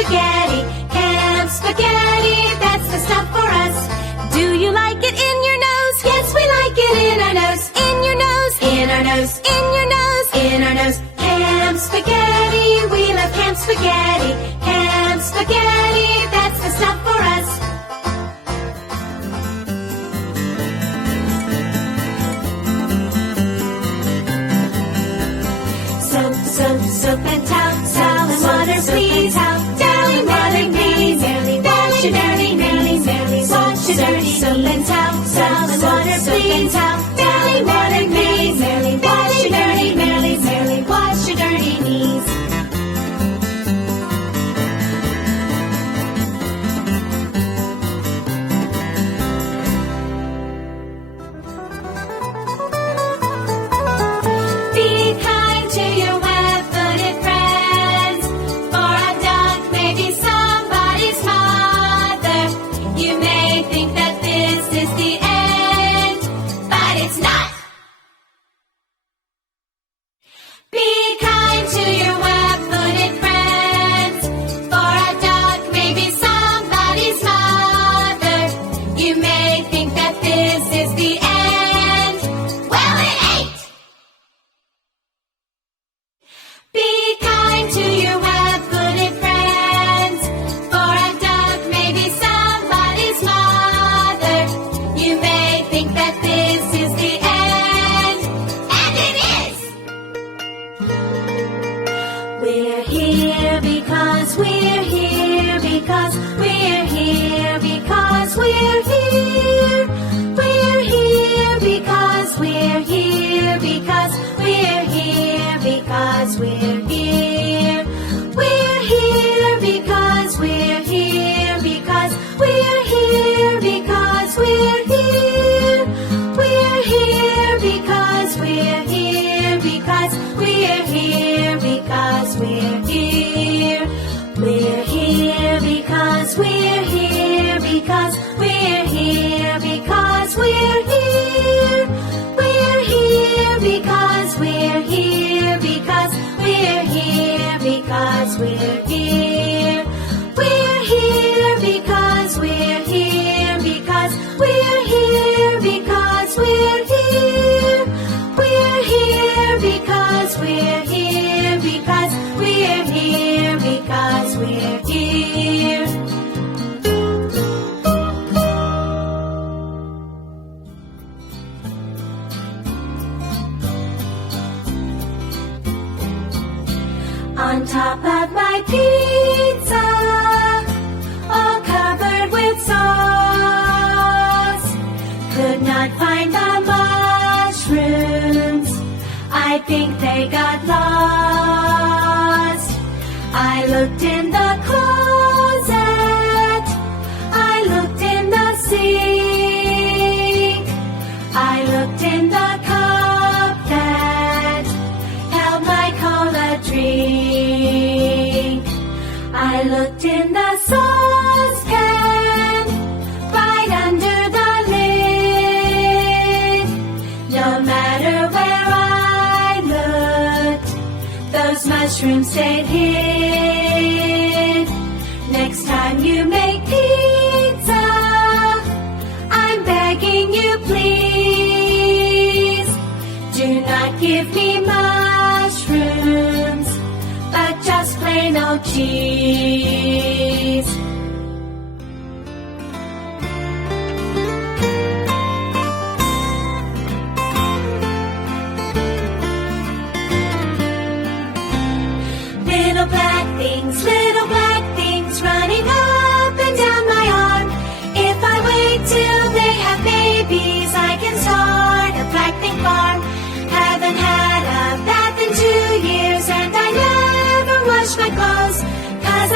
spaghetti. Ham spaghetti, that's the stuff for us. Do you like it in your nose? Yes, we like it in our nose. In your nose, in our nose, in your nose, in our nose. Ham spaghetti, we love ham spaghetti. Ham spaghetti, that's the stuff for us. Soap and towel, towel and water, please. Dirty water, please. Wash your dirty knees. Wash your dirty soap and towel, towel and water, please. Dirty water, please. Wash your dirty knees. Wash your dirty knees. We're here because we're here because we're here because we're here. We're here because we're here because we're here because we're here. We're here because we're here because we're here because we're here. We're here because we're here because we're here because we're here. We're here because we're here because we're here because we're here. We're here because we're here because we're here because we're here. We're here because we're here because we're here because we're here. We're here because we're here because we're here because we're here. On top of my pizza, all covered with sauce, could not find the mushrooms. I think they got lost. I looked in the closet. I looked in the sink. I looked in the cup that held my cola drink. I looked in the saucepan right under the lid. No matter where I looked, those mushrooms stayed hid. Next time you make pizza, I'm begging you please, do not give me mushrooms, but just plain old cheese. Little black things running up and down my arm. If I wait till they have babies, I can start a black thing farm. Haven't had a bath in 2 years and I never wash my clothes, 'cause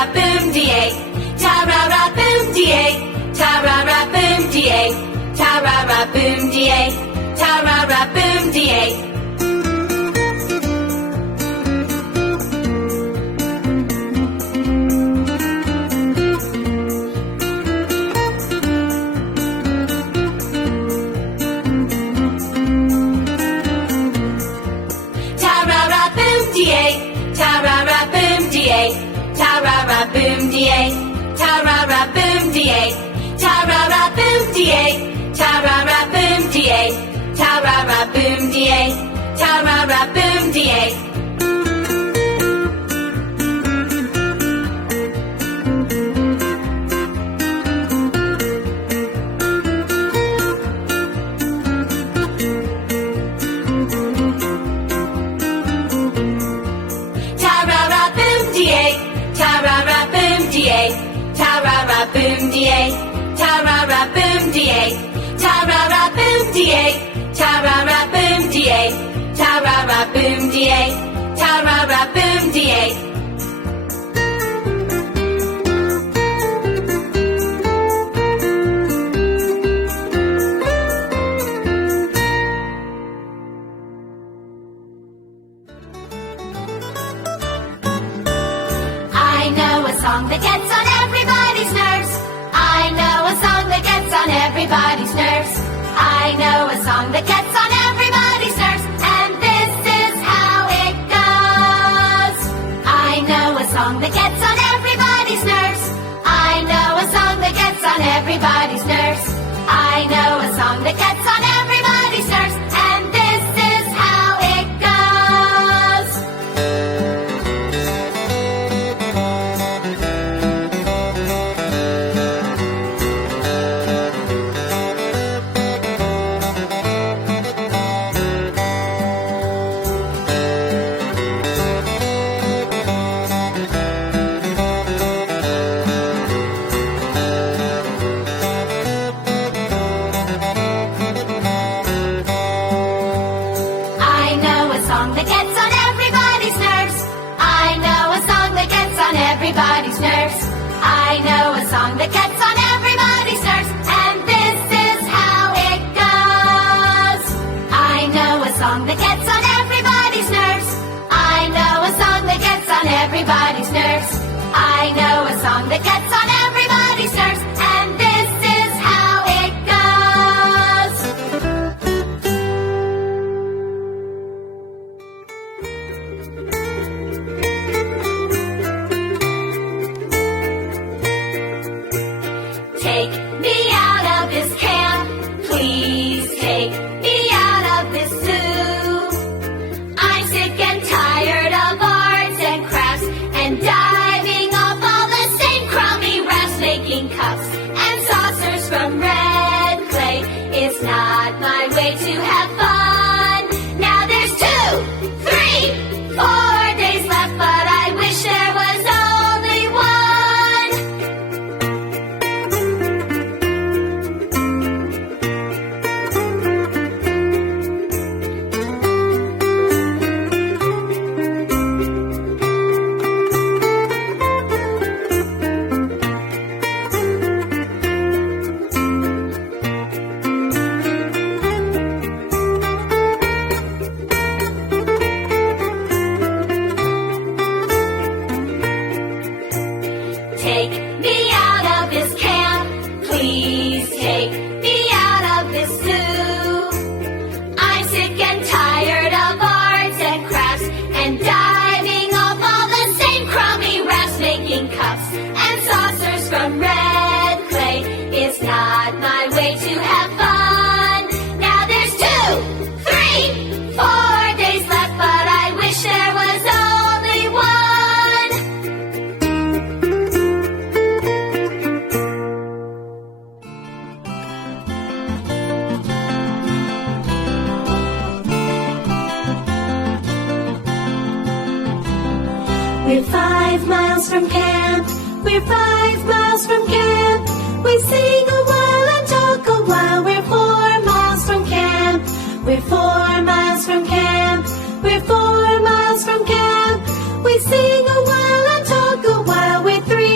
Ta-ra-ra-boom-de-ay, ta-ra-ra-boom-de-ay, ta-ra-ra-boom-de-ay, ta-ra-ra-boom-de-ay, ta-ra-ra-boom-de-ay. Ta-ra-ra-boom-de-ay, ta-ra-ra-boom-de-ay, ta-ra-ra-boom-de-ay, ta-ra-ra-boom-de-ay, ta-ra-ra-boom-de-ay, ta-ra-ra-boom-de-ay, ta-ra-ra-boom-de-ay, ta-ra-ra-boom-de-ay. Ta-ra-ra-boom-de-ay, ta-ra-ra-boom-de-ay, ta-ra-ra-boom-de-ay, ta-ra-ra-boom-de-ay, ta-ra-ra-boom-de-ay, ta-ra-ra-boom-de-ay, ta-ra-ra-boom-de-ay, ta-ra-ra-boom-de-ay. I know a song that gets on everybody's nerves. I know a song that gets on everybody's nerves. I know a song that gets on everybody's nerves. And this is how it goes. I know a song that gets on everybody's nerves. I know a song that gets on everybody's nerves. I know a song that gets on everybody's nerves. And this is how it goes. I know a song that gets on everybody's nerves. I know a song that gets on everybody's nerves. I know a song that gets on everybody's nerves. And this is how it goes. I know a song that gets on everybody's nerves. I know a song that gets on everybody's nerves. I know a song that gets on everybody's nerves. And this is how it goes. Take me out of this camp, please take me out of this zoo. I'm sick and tired of arts and crafts and diving off all the same crummy rafts, making cups and saucers from red clay is not my way to have fun. Now there's 2, 3, 4 days left, but I wish there was only one. Take me out of this camp, please take me out of this zoo. I'm sick and tired of arts and crafts and diving off all the same crummy rafts, making cups and saucers from red clay is not my way to have fun. Now there's 2, 3, 4 days left, but I wish there was only one. We're 5 miles from camp. We're 5 miles from camp. We sing a while and talk a while. We're 4 miles from camp. We're 4 miles from camp. We're 4 miles from camp. We sing a while and talk a while. We're 3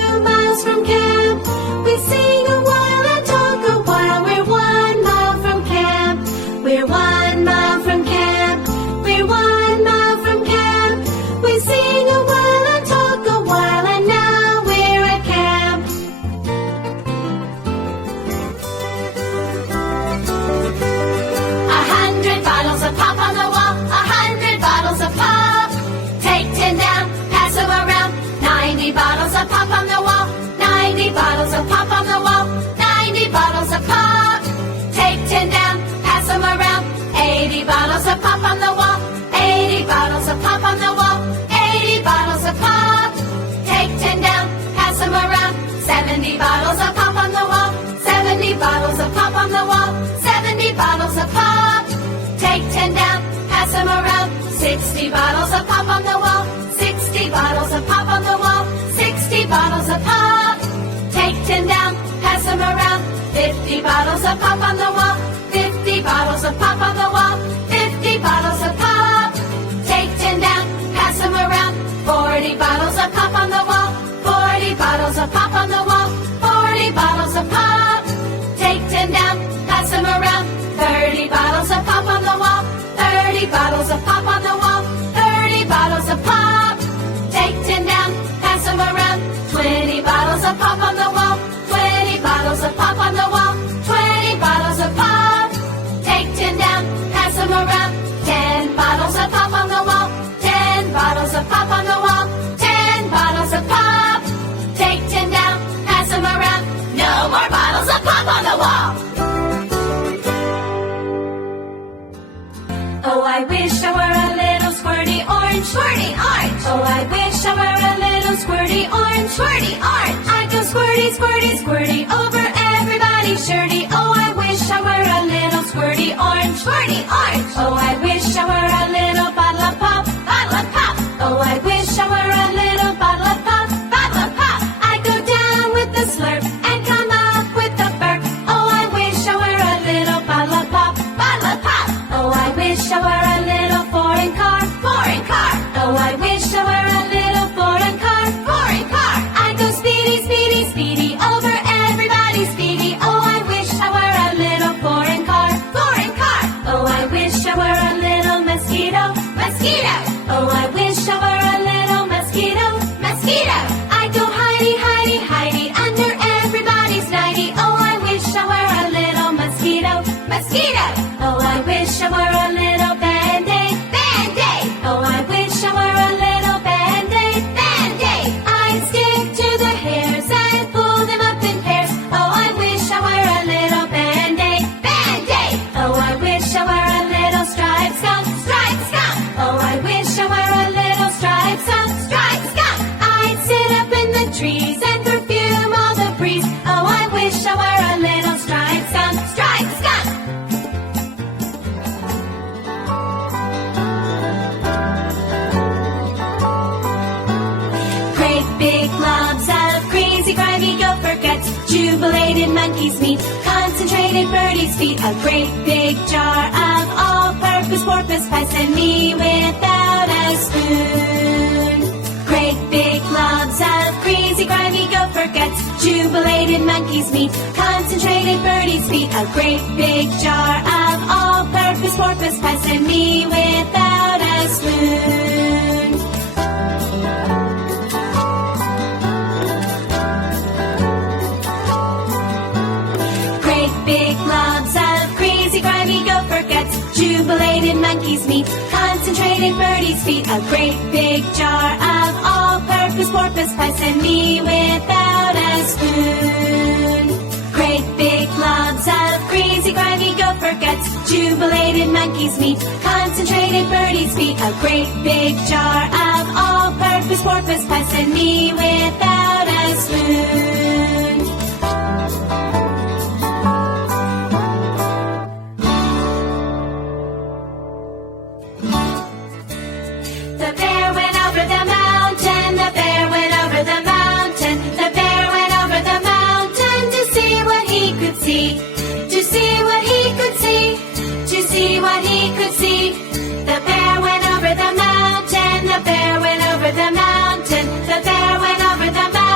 miles from camp. We sing a while and talk a while. We're 1 mile from camp. We're 1 mile from camp. We're 1 mile from camp. We sing a while and talk a while, and now we're at camp. 100 bottles of pop on the wall. 100 bottles of pop. Take 10 down, pass them around. 90 bottles of pop on the wall. 90 bottles of pop on the wall. 90 bottles of pop. Take 10 down, pass them around. 80 bottles of pop on the wall. 80 bottles of pop on the wall. 80 bottles of pop. Take 10 down, pass them around. 70 bottles of pop on the wall. 70 bottles of pop on the wall. 70 bottles of pop. Take 10 down, pass them around. 60 bottles of pop on the wall. 60 bottles of pop on the wall. 60 bottles of pop. Take 10 down, pass them around. 50 bottles of pop on the wall. 50 bottles of pop on the wall. 50 bottles of pop. Take 10 down, pass them around. 40 bottles of pop on the wall. 40 bottles of pop on the wall. 40 bottles of pop. Take 10 down, pass them around. 30 bottles of pop on the wall. 30 bottles of pop on the wall. 30 bottles of pop. Take 10 down, pass them around. 20 bottles of pop on the wall. 20 bottles of pop on the wall. 20 bottles of pop. Take 10 down, pass them around. 10 bottles of pop on the wall. 10 bottles of pop on the wall. 10 bottles of pop. Take 10 down, pass them around. No more bottles of pop on the wall. Oh, I wish I were a little squirty orange, squirty orange. Oh, I wish I were a little squirty orange, squirty orange. I'd go squirty, squirty, squirty over everybody's shirty. Oh, I wish I were a little squirty orange, squirty orange. Oh, I wish I were a little bottle of pop, bottle of pop. Oh, I wish I were a little bottle of pop, bottle of pop. I'd go down with the slurp and come up with the burp. Oh, I wish I were a little bottle of pop, bottle of pop. Oh, I wish I were a little foreign car, foreign car. Oh, I wish I were a little foreign car, foreign car. I'd go speedy, speedy, speedy over everybody's speedy. Oh, I wish I were a little foreign car, foreign car. Oh, I wish I were a little mosquito, mosquito. Oh, I wish I were a little mosquito, mosquito. I'd go hidey, hidey, hidey under everybody's nighty. Oh, I wish I were a little mosquito, mosquito. Oh, I wish I were a little band-aid, band-aid. Oh, I wish I were a little band-aid, band-aid. I'd stick to the hairs and pull them up in pairs. Oh, I wish I were a little band-aid, band-aid. Oh, I wish I were a little striped skunk, striped skunk. Oh, I wish I were a little striped skunk, striped skunk. I'd sit up in the trees and perfume all the breeze. Oh, I wish I were a little striped skunk, striped skunk. Great big globs of crazy grimy gopher guts, jubilated monkeys meat, concentrated birdies feet, a great big jar of all-purpose porpoise pie, send me without a spoon. Great big globs of crazy grimy gopher guts, jubilated monkeys meat, concentrated birdies feet, a great big jar of all-purpose porpoise pie, send me without a spoon. Great big globs of crazy grimy gopher guts, jubilated monkeys meat, concentrated birdies feet, a great big jar of all-purpose porpoise pie, send me without a spoon. Great big globs of crazy grimy gopher guts, jubilated monkeys meat, concentrated birdies feet, a great big jar of all-purpose porpoise pie, send me without a spoon. The bear went over the mountain, the bear went over the mountain, the bear went over the mountain to see what he could see, to see what he could see, to see what he could see. The bear went over the mountain, the bear went over the mountain, the bear went over the mountain.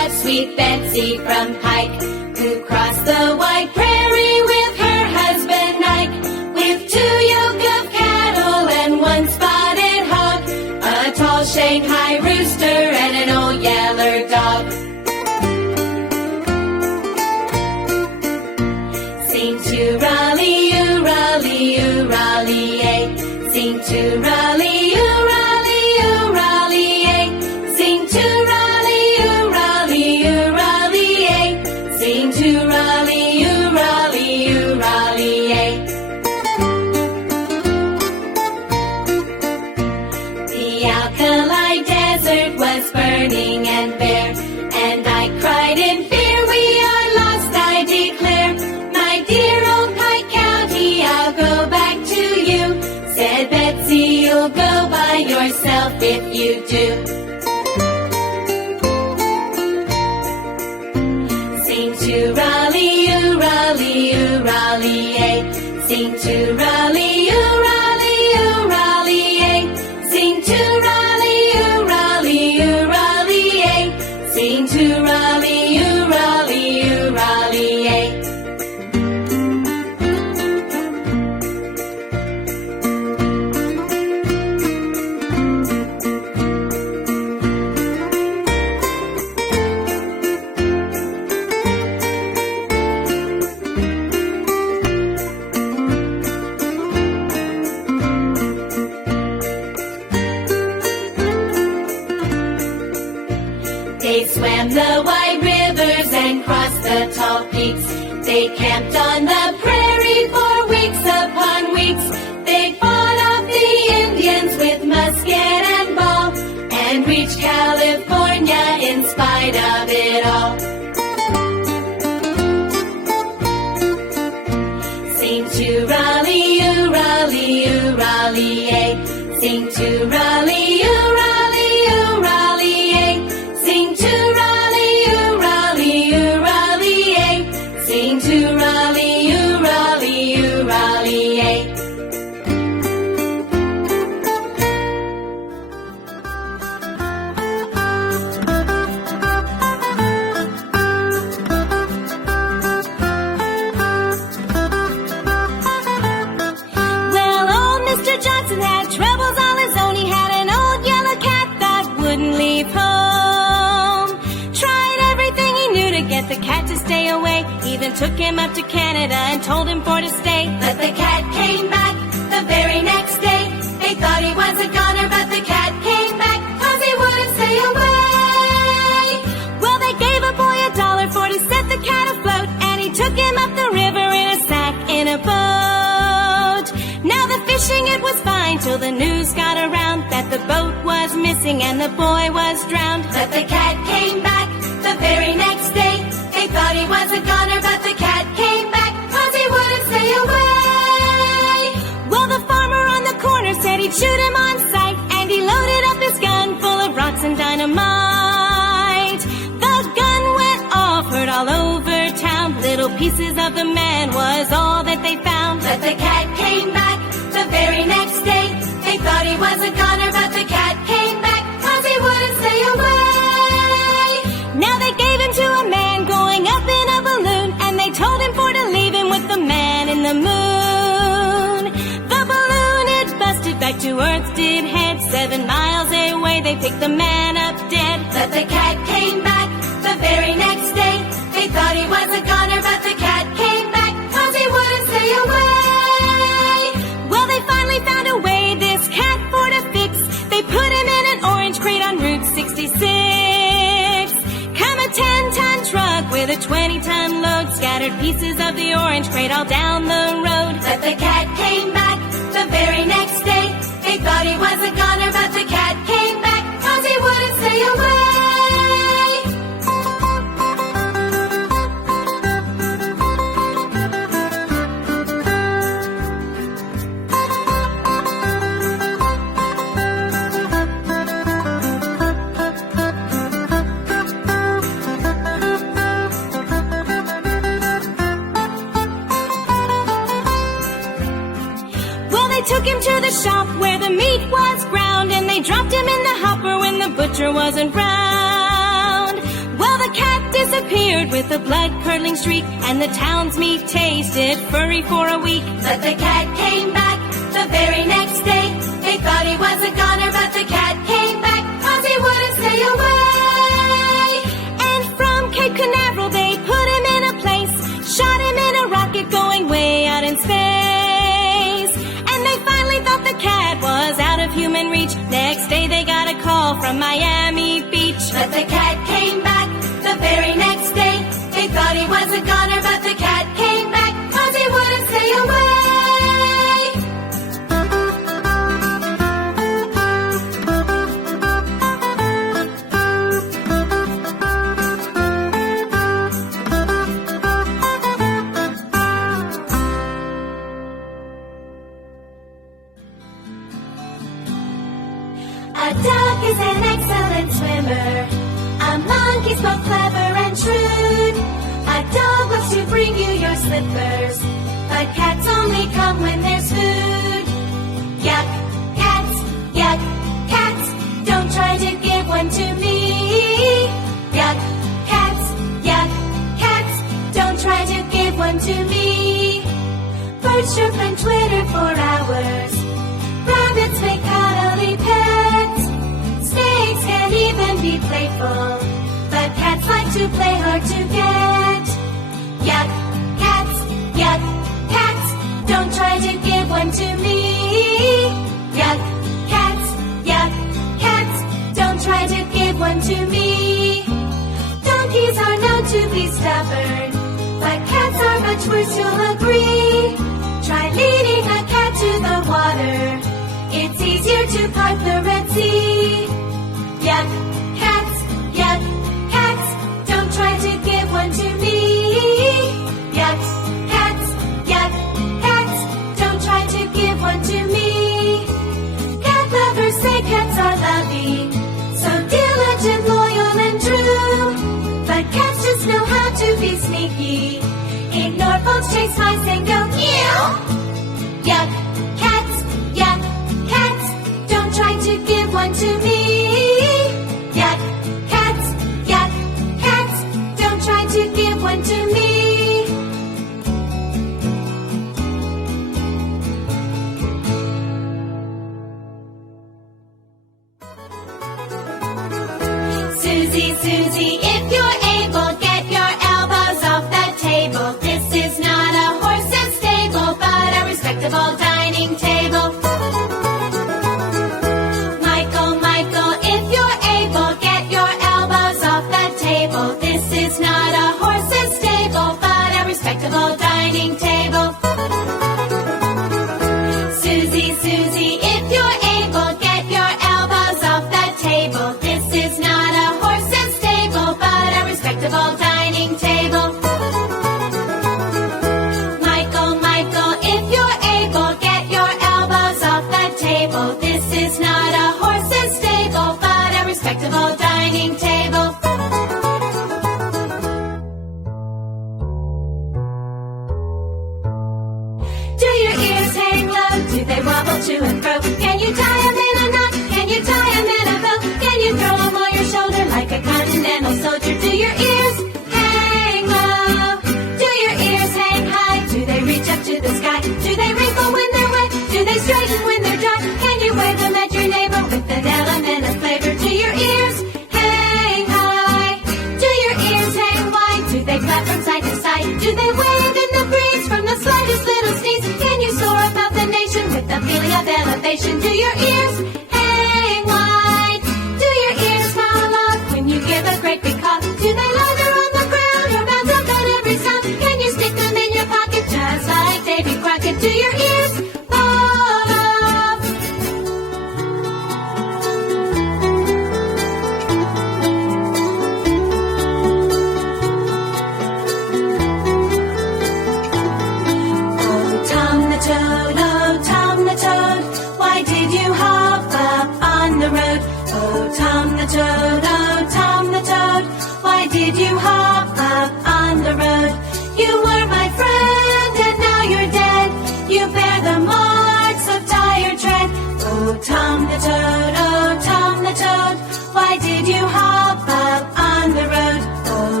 sweet Betsy from Pike, who crossed the wide prairie with her husband Ike, with 2 yoke of cattle and 1 spotted hog, a tall Shanghai rooster and an old yeller dog. Sing to Raleigh-oo, Raleigh-oo, Raleigh-ay. Sing to Raleigh-oo, Raleigh-oo, Raleigh-ay. Sing to Raleigh-oo, Raleigh-oo, Raleigh-ay. Sing to Raleigh-oo, Raleigh-oo, Raleigh-ay. The Alkali Desert was burning and bare, and I cried in fear, we are lost, I declare. My dear old Pike County, I'll go back to you. Said Betsy, you'll go by yourself if you do. Sing to Raleigh-oo, Raleigh-oo, Raleigh-ay. Sing to Raleigh-oo, Raleigh-oo, Raleigh-ay. Sing to Raleigh-oo, Raleigh-oo, Raleigh-ay. Sing to Raleigh-oo, Raleigh-oo, Raleigh-ay. They swam the wide rivers and crossed the tall peaks. They camped on the prairie for weeks upon weeks. They fought off the Indians with musket and ball, and reached California in spite of it all. Sing to Raleigh-oo, Raleigh-oo, Raleigh-ay. Sing to Raleigh-oo, Raleigh-oo, Raleigh-ay. Sing to Raleigh-oo, Raleigh-oo, Raleigh-ay. Sing to Raleigh-oo, Raleigh-oo, Raleigh-ay. Well, old Mr. Johnson had troubles all his own. He had an old yellow cat that wouldn't leave home. Tried everything he knew to get the cat to stay away. Even took him up to Canada and told him for to stay. But the cat came back the very next day. They thought he was a goner, but the cat came back 'cause he wouldn't stay away. Well, they gave a boy $1 for to set the cat afloat, and he took him up the river in a sack in a boat. Now the fishing, it was fine till the news got around that the boat was missing and the boy was drowned. But the cat came back the very next day. They thought he was a goner, but the cat came back 'cause he wouldn't stay away. Well, the farmer on the corner said he'd shoot him on sight, and he loaded up his gun full of rocks and dynamite. The gun went off, heard all over town. Little pieces of the man was all that they found. But the cat came back the very next day. They thought he was a goner, but the cat came back 'cause he wouldn't stay away. Now they gave him to a man going up in a balloon, and they told him for to leave him with the man in the moon. The balloon, it busted back to Earth, did head 7 miles away. They picked the man up dead. But the cat came back the very next day. They thought he was a goner, but the cat came back 'cause he wouldn't stay away. Well, they finally found a way this cat for to fix. They put him in an orange crate on Route 66. Come a 10-ton truck with a 20-ton load, scattered pieces of the orange crate all down the road. But the cat came back the very next day. They thought he was a goner, but the cat came back 'cause he wouldn't stay away. Took him to the shop where the meat was ground, and they dropped him in the hopper when the butcher wasn't round. Well, the cat did disappeared with a blood-curdling shriek, and the town's meat tasted furry for a week. But the cat came back the very next day. They thought he was a goner, but the cat came back 'cause he wouldn't stay away. And from Cape Canaveral they put him in a place, shot him in a rocket going way out in space. And they finally thought the cat was out of human reach. Next day they got a call from Miami Beach. But the cat came back the very next day. They thought he was a goner, but the cat came back 'cause he wouldn't stay away. A duck is an excellent swimmer. A monkey's both clever and shrewd. A dog loves to bring you your slippers, but cats only come when there's food. Yuck, cats, yuck, cats. Don't try to give one to me. Yuck, cats, yuck, cats. Don't try to give one to me. Birds chirp and twitter for hours. Rabbits make cuddly pets. Snakes can even be playful, but cats like to play hard to get. Yuck, cats, yuck, cats. Don't try to give one to me. Yuck, cats, yuck, cats. Don't try to give one to me. Donkeys are known to be stubborn, but cats are much worse, you'll agree. Try leading a cat to the water. It's easier to part the Red Sea. Yuck, cats, yuck, cats. Don't try to give one to me. Yuck, cats, yuck, cats. Don't try to give one to me. Cat lovers say cats are loving, so diligent, loyal, and true. But cats just know how to be sneaky. Ignore folks, chase mice, and go meow. Yuck, cats, yuck, cats. Don't try to give one to me. Yuck, cats, yuck, cats. Don't try to give one to me. Susie, Susie, if you're able, get your elbows off the table. This is not a horse's stable, but a respectable dining table. Michael, Michael, if you're able, get your elbows off the table. This is not a horse's stable, but a respectable dining table. Susie, Susie, if you're able, get your elbows off the table. This is not a horse's stable, but a respectable dining table. Michael, Michael, if you're able, get your elbows off the table. This is not a horse's stable, but a respectable dining table. Do your ears hang low? Do they wobble to and fro? Can you tie 'em in a knot? Can you tie 'em in a bow? Can you throw 'em on your shoulder like a continental soldier? Do your ears hang low? Do your ears hang high? Do they reach up to the sky? Do they wrinkle when they're wet? Do they straighten when they're dry? Can you wear them at your neighbor with an element of flavor? Do your ears hang high? Do your ears hang wide? Do they clap from side to side? Do they wave in the breeze from the slightest little sneeze? Can you soar above the nation with a feeling of elevation? Do your ears hang wide? Do your ears smile loud when you give a great big cough? Do they lather on the ground or bounce up at every sound? Can you stick them in your pocket just like Davy Crockett? Do your ears fall off? Oh, Tom the Toad, oh, Tom the Toad, why did you hop up on the road? Oh, Tom the Toad, oh, Tom the Toad, why did you hop up on the road? You were my friend and now you're dead. You bear the marks of tired tread. Oh, Tom the Toad, oh, Tom the Toad, why did you hop up on the road? Oh,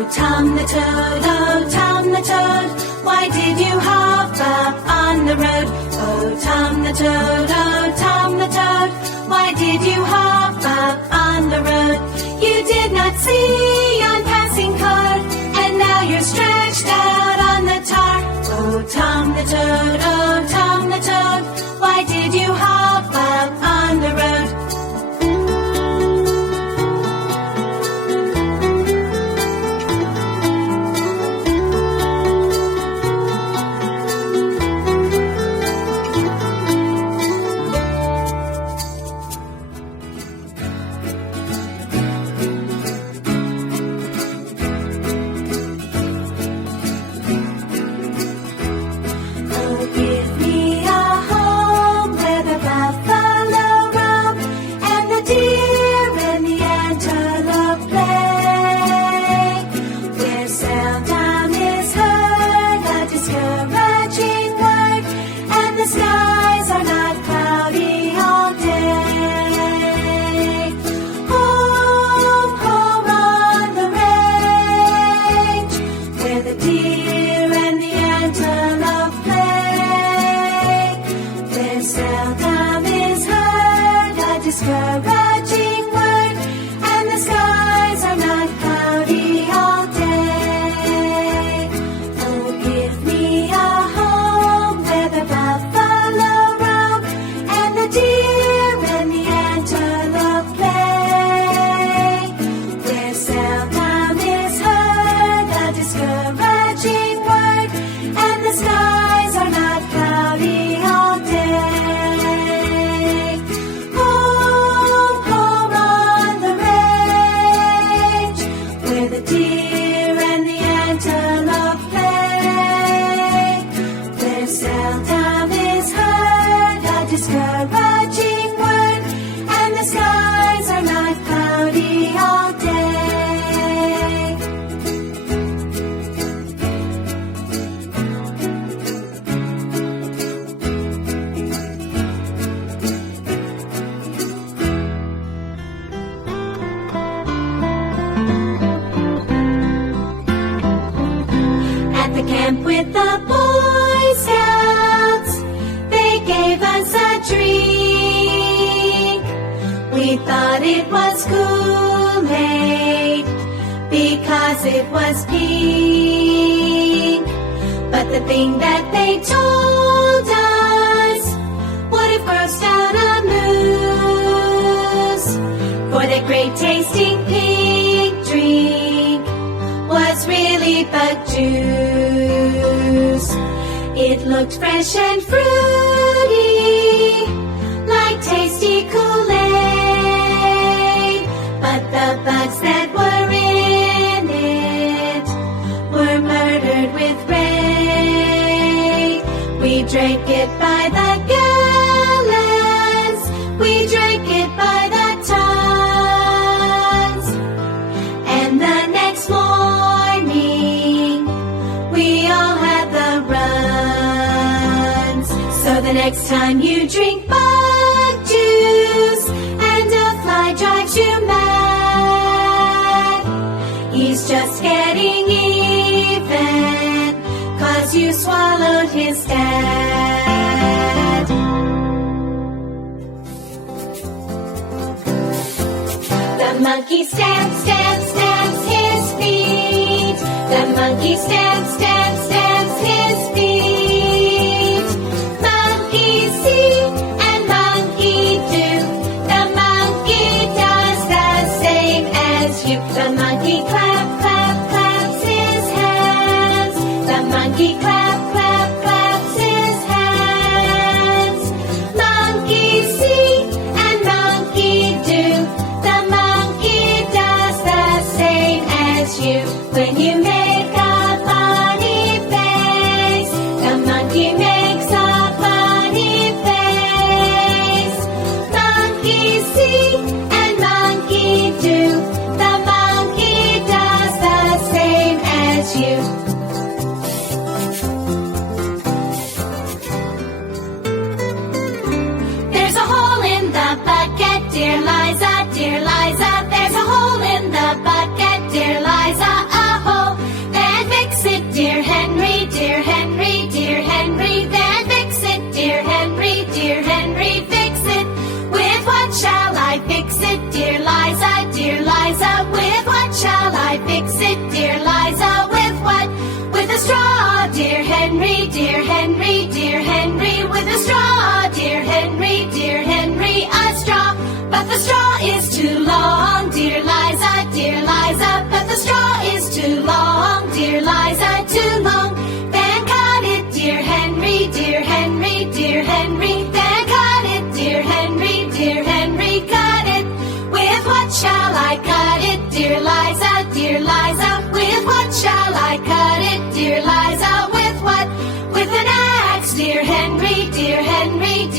Tom the Toad, why did you hop up on the road? Oh, Tom the Toad, why did you hop up on the road? You did not see on passing car, and now you're stretched out on the tar. Oh, Tom the Toad, why did you hop up on the road? Discouraging word, and the skies are not cloudy all day. Oh, give me a home where the buffalo roam, and the deer and the antelope play. Where seldom is heard a discouraging word, and the skies are not cloudy all day. The deer and the antelope play, where seldom is heard a discouraging word, and the skies are not cloudy all day. The camp with the Boy Scouts, they gave us a drink. We thought it was Kool-Aid because it was pink. But the thing that they told us would have grossed out a moose, for that great tasting pink drink was really bug juice. It looked fresh and fruity, like tasty Kool-Aid, but the bugs that were in it were murdered with rain. We drank it by the gallons, we drank it by the tons, and the next morning we all had the runs. So the next time you drink bug juice and a fly drives you mad, he's just getting even 'cause you swallowed his dad. The monkey stamps, stamps, stamps his feet. The monkey stamps, stamps, stamps his feet. Monkey see and monkey do. The monkey does the same as you. The monkey clap, clap, claps his hands. The monkey clap, clap, claps his hands. Monkey see and monkey do. The monkey does the same as you. When you make a funny face, the monkey makes a funny face. Monkey see and monkey do. The monkey does the same as you. There's a hole in the bucket, dear Liza, dear Liza. There's a hole in the bucket, dear Liza, a hole.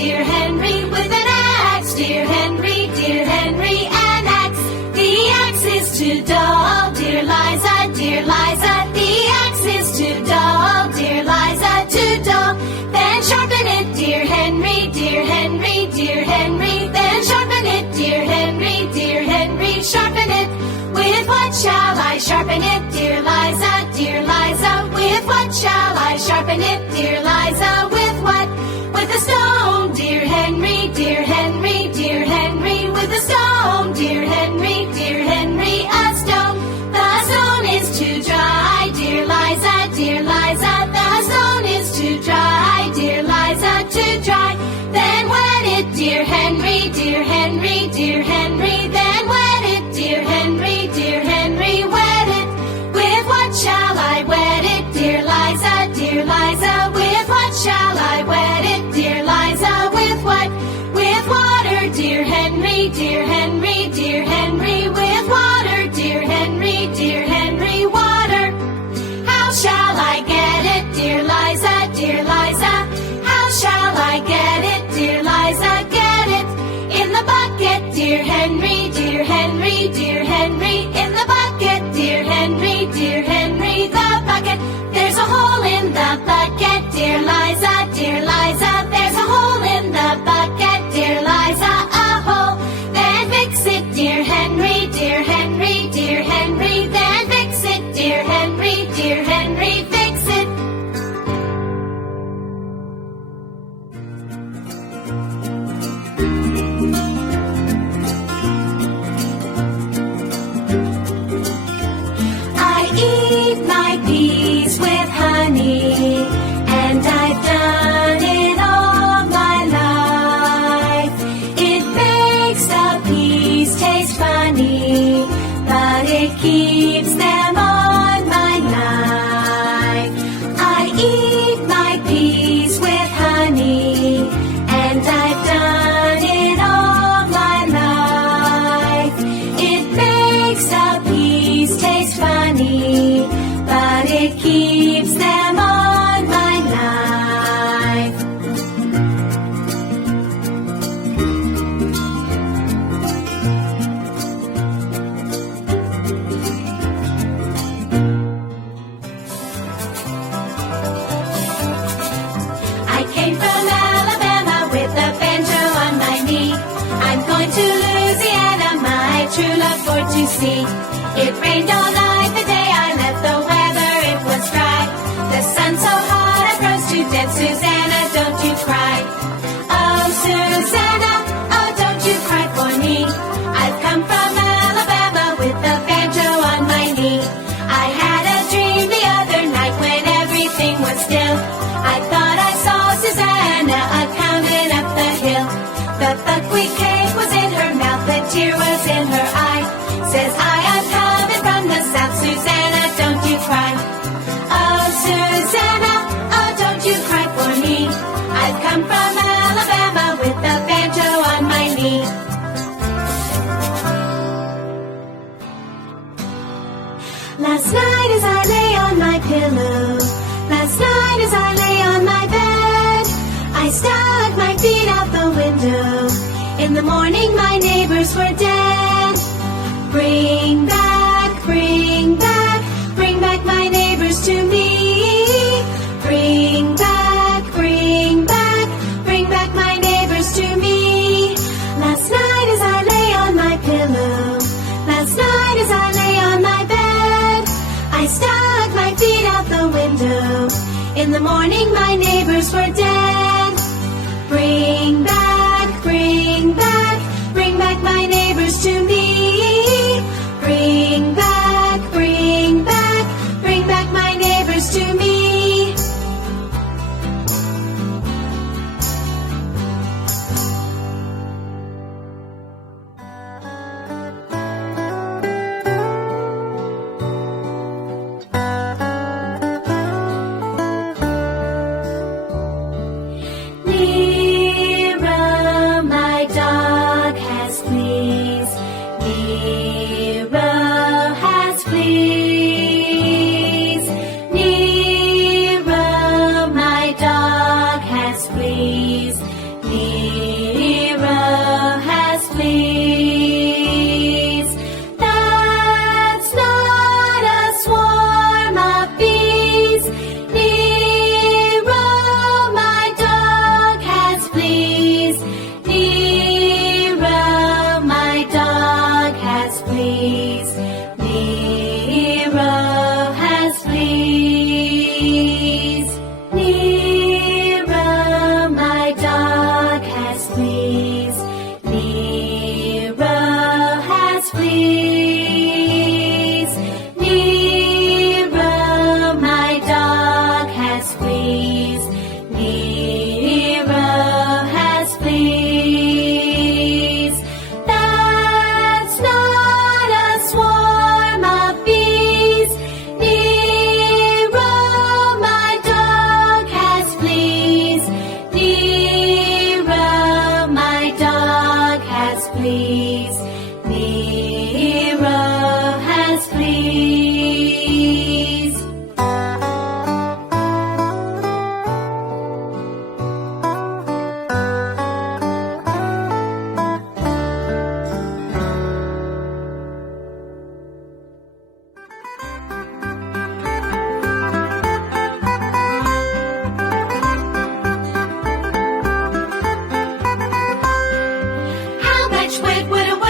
dear Henry, with an axe. Dear Henry, an axe. The axe is too dull, dear Liza, dear Liza. The axe is too dull, dear Liza, too dull. Then sharpen it, dear Henry, dear Henry, dear Henry. Then sharpen it, dear Henry, sharpen it. With what shall I sharpen it, dear Liza, dear Liza? With what shall I sharpen it, dear Liza? With what? With a stone, dear Henry, dear Henry, dear Henry. With a stone, dear Henry, a stone. The stone is too dry, dear Liza, dear Liza. The stone is too dry, dear Liza, too dry. Then wet it, dear Henry, dear Henry, dear Henry. Then wet it, dear Henry, wet it. With what shall I wet it, dear Liza, dear Liza? With what shall I wet it, dear Liza? With what? With water, dear Henry, dear Henry, dear Henry. With water, dear Henry, water. How shall I get it, dear Liza, dear Liza? How shall I get it, dear Liza? Get it in the bucket, dear Henry, dear Henry, dear Henry. In the bucket, dear Henry, the bucket. There's a hole in the bucket, dear Liza, dear Liza. There's a hole in the bucket, dear Liza, a hole. Then fix it, dear Henry, dear Henry, dear Henry. Then fix it, dear Henry, fix it. I eat my peas with honey, and I've done it all my life. It makes the peas taste funny, but it keeps them on my knife. I eat my peas with honey, and I've done it all my life. It makes the peas taste funny, but it keeps them on my knife. I came from Alabama with a banjo on my knee. I'm going to Louisiana, my true love for to see. It rained all night the day I left, the weather it was dry. The sun so hot I froze to death. Susanna, don't you cry. Oh, Susanna, oh, don't you cry for me. I've come from Alabama with a banjo on my knee. I had a dream the other night when everything was still. I thought I saw Susanna a-counting up the hill. The buckwheat cake was in her mouth, the tear was in her eye. Says I'm coming from the south. Susanna, don't you cry. Oh, Susanna, oh, don't you cry for me. I've come from Alabama with a banjo on my knee. Last night as I lay on my pillow, last night as I lay on my bed, I stuck my feet out the window. In the morning my neighbors were dead. Bring back, bring back, bring back my neighbors to me. Bring back, bring back, bring back my neighbors to me. Last night as I lay on my pillow, last night as I lay on my bed, I stuck my feet out the window. In the morning my neighbors were dead. Bring back, bring back, bring back my neighbors to me. Bring back, bring back, bring back my neighbors to me. Leave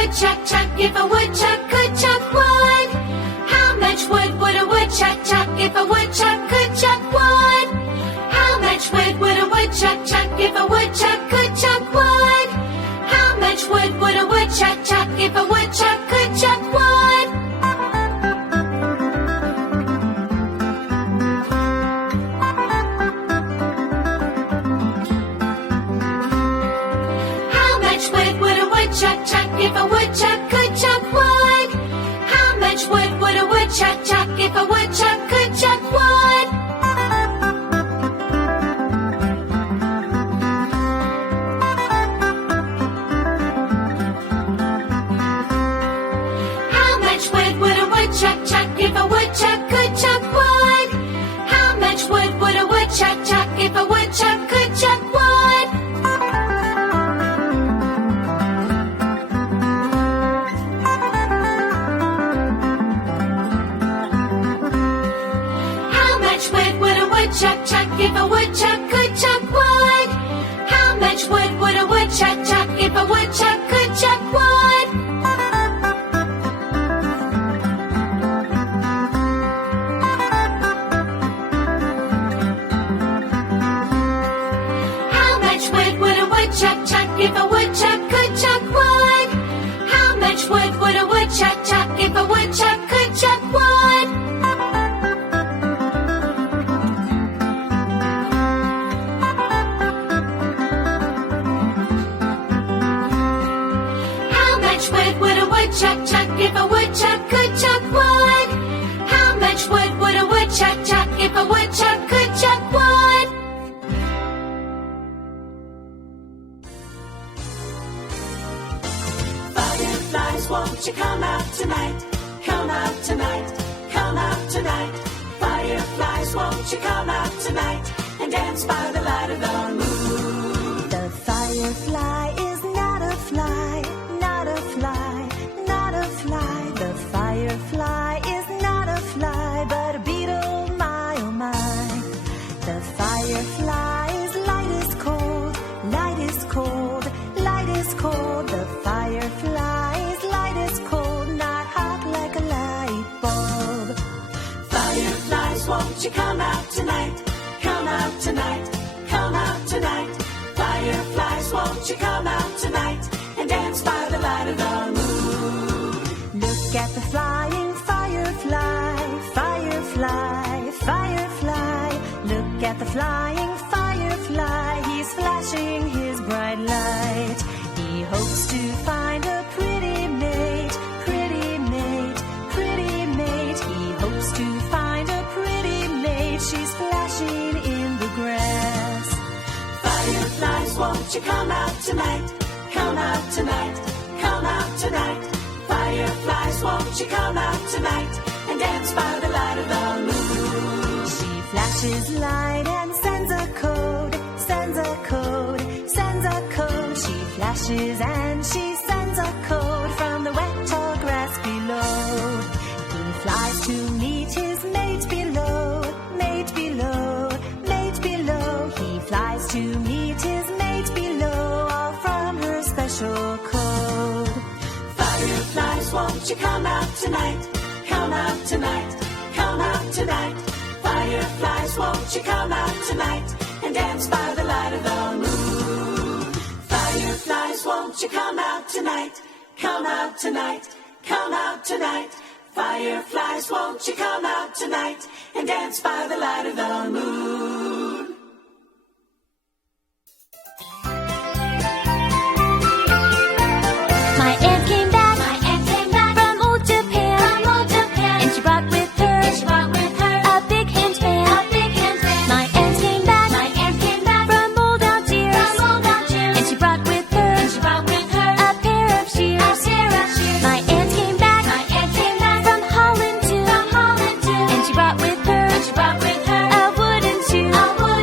woodchuck chuck if a woodchuck could chuck wood? How much wood would a woodchuck chuck if a woodchuck could chuck wood? How much wood would a woodchuck chuck if a woodchuck could chuck wood? How much wood would a woodchuck chuck if a woodchuck could chuck wood? How much wood would a woodchuck chuck if a woodchuck could chuck wood? How much wood would a woodchuck chuck if a woodchuck could chuck wood? How much wood would a woodchuck chuck if a woodchuck could chuck wood? How much wood would a woodchuck chuck if a woodchuck could chuck wood? How much wood would a woodchuck chuck if a woodchuck could chuck wood? How much wood would a woodchuck chuck if a woodchuck could chuck wood? How much wood would a woodchuck chuck if a woodchuck could chuck wood? How much wood would a woodchuck chuck if a woodchuck could chuck wood? How much wood would a woodchuck chuck if a woodchuck could chuck wood? How much wood would a woodchuck chuck if a woodchuck could chuck wood? Fireflies, won't you come out tonight? Come out tonight, come out tonight. Fireflies, won't you come out tonight and dance by the light of the moon? The firefly is not a fly, not a fly, not a fly. The firefly is not a fly, but a beetle, my oh my. The firefly's light is cold, light is cold, light is cold. The firefly's light is cold, not hot like a light bulb. Fireflies, won't you come out tonight? Come out tonight, come out tonight. Fireflies, won't you come out tonight and dance by the light of the moon? Look at the flying firefly, firefly, firefly. Look at the flying firefly, he's flashing his bright light. He hopes to find a pretty mate, pretty mate, pretty mate. He hopes to find a pretty mate, she's flashing in the grass. Fireflies, won't you come out tonight? Come out tonight, come out tonight. Fireflies, won't you come out tonight and dance by the light of the moon? She flashes light and sends a code, sends a code, sends a code. She flashes and she sends a code from the wet tall grass below. He flies to meet his mate below, mate below, mate below. He flies to meet his mate below, all from her special code. Fireflies, won't you come out tonight? Come out tonight, come out tonight. Fireflies, won't you come out tonight and dance by the light of the moon? Fireflies, won't you come out tonight? Come out tonight, come out tonight. Fireflies, won't you come out tonight and dance by the light of the moon? My aunt came back from old Japan, and she brought with her a big handpan. My aunt came back from old Algiers, and she brought with her a pair of shears. My aunt came back from Holland too, and she brought with her a wooden shoe.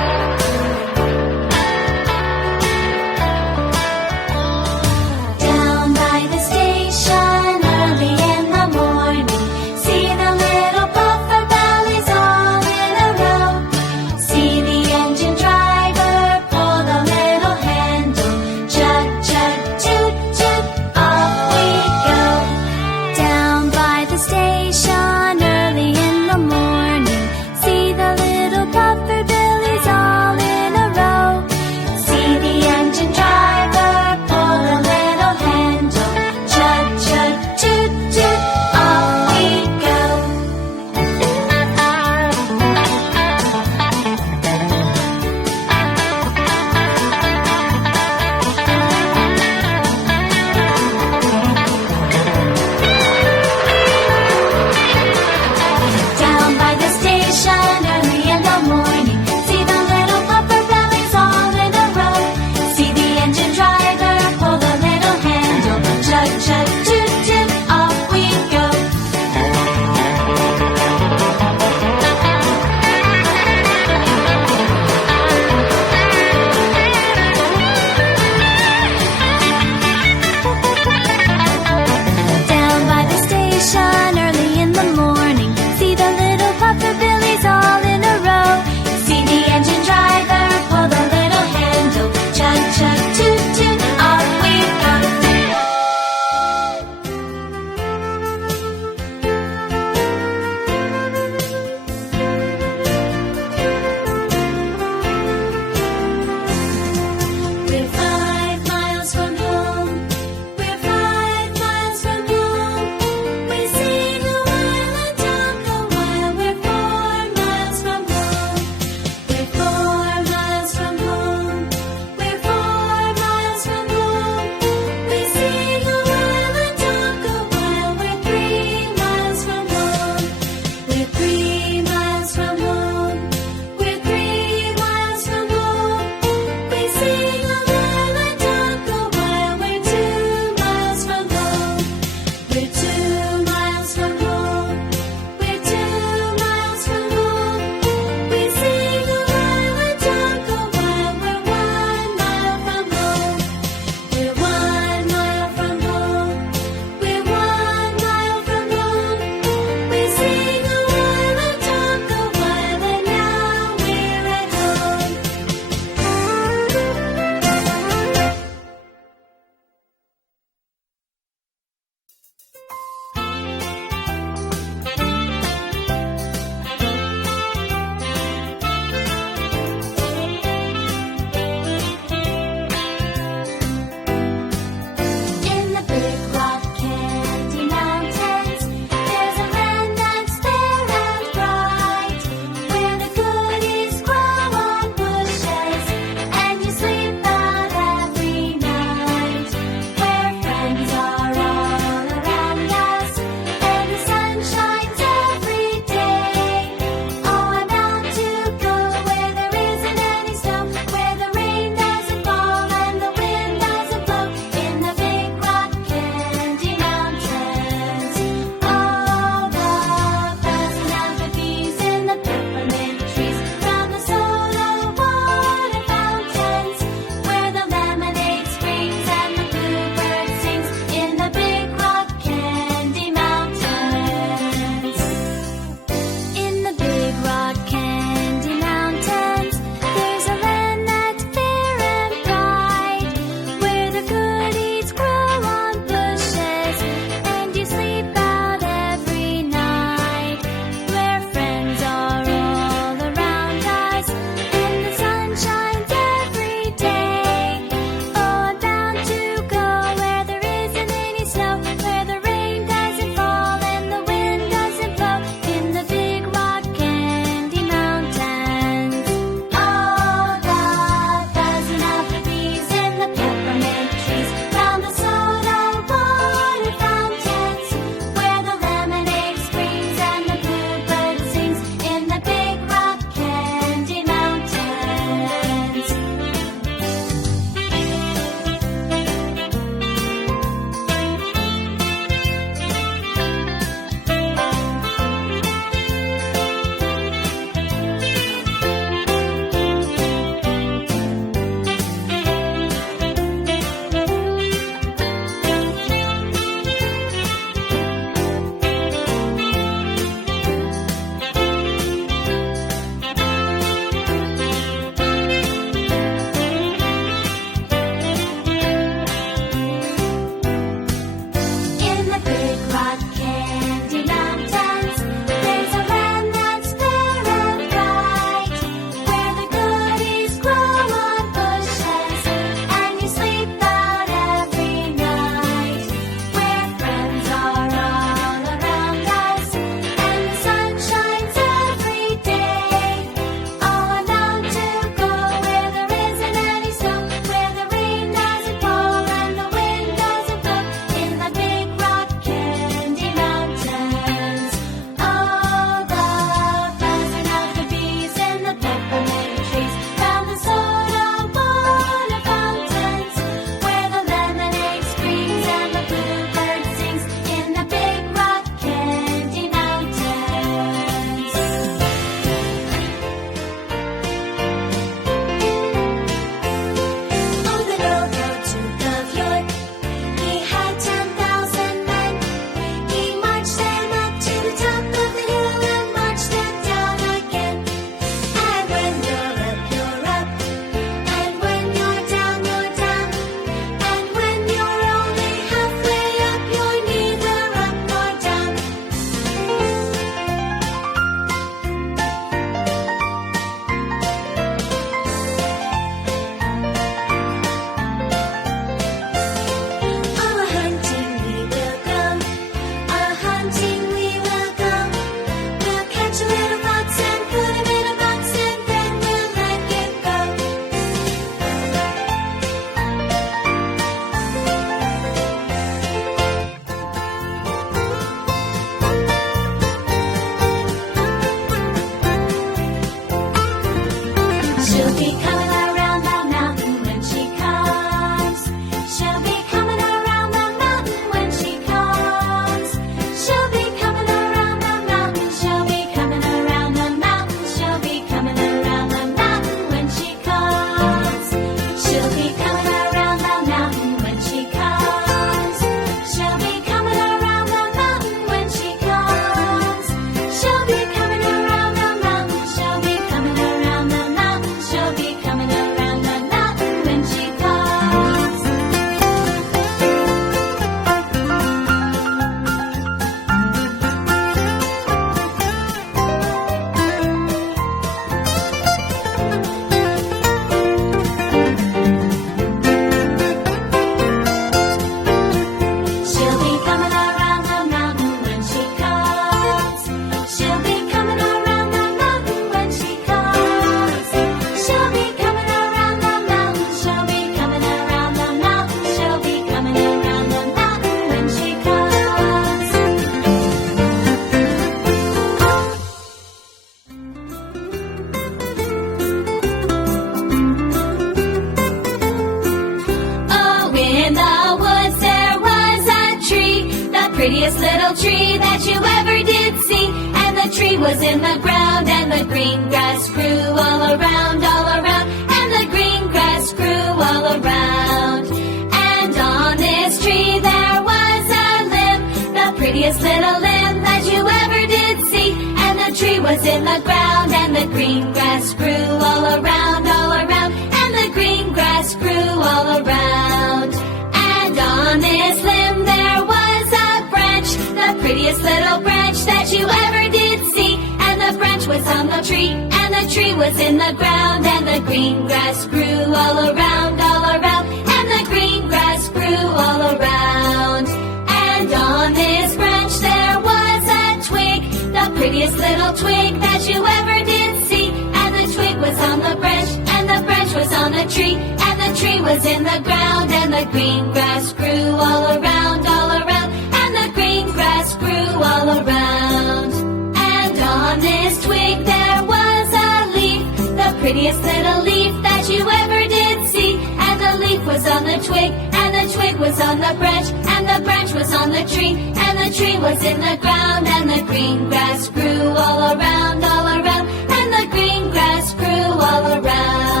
be coming around the mountain when she comes. She'll be coming around the mountain when she comes. She'll be coming around the mountain. She'll be coming around the mountain. She'll be coming around the mountain when she comes. She'll be coming around the mountain when she comes. She'll be coming around the mountain when she comes. She'll be coming around the mountain. She'll be coming around the mountain. She'll be coming around the mountain when she comes. She'll be coming around the mountain when she comes. She'll be coming around the mountain when she comes. She'll be coming around the mountain. She'll be coming around the mountain. She'll be coming around the mountain when she comes. Oh, in the woods there was a tree, the prettiest little tree that you ever did see. And the tree was in the ground, and the green grass grew all around, and the green grass grew all around. And on this tree there was a limb, the prettiest little limb that you ever did see. And the tree was in the ground, and the green grass grew all around, and the green grass grew all around. And on this limb there was a branch, the prettiest little branch that you ever did see. And the branch was on the tree, and the tree was in the ground, and the green grass grew all around, and the green grass grew all around. And on this branch there was a twig, the prettiest little twig that you ever did see. And the twig was on the branch, and the branch was on the tree, and the tree was in the ground, and the green grass grew all around, and the green grass grew all around. And on this twig there was a leaf, the prettiest little leaf that you ever did see. And the leaf was on the twig, and the twig was on the branch, and the branch was on the tree, and the tree was in the ground, and the green grass grew all around, and the green grass grew all around.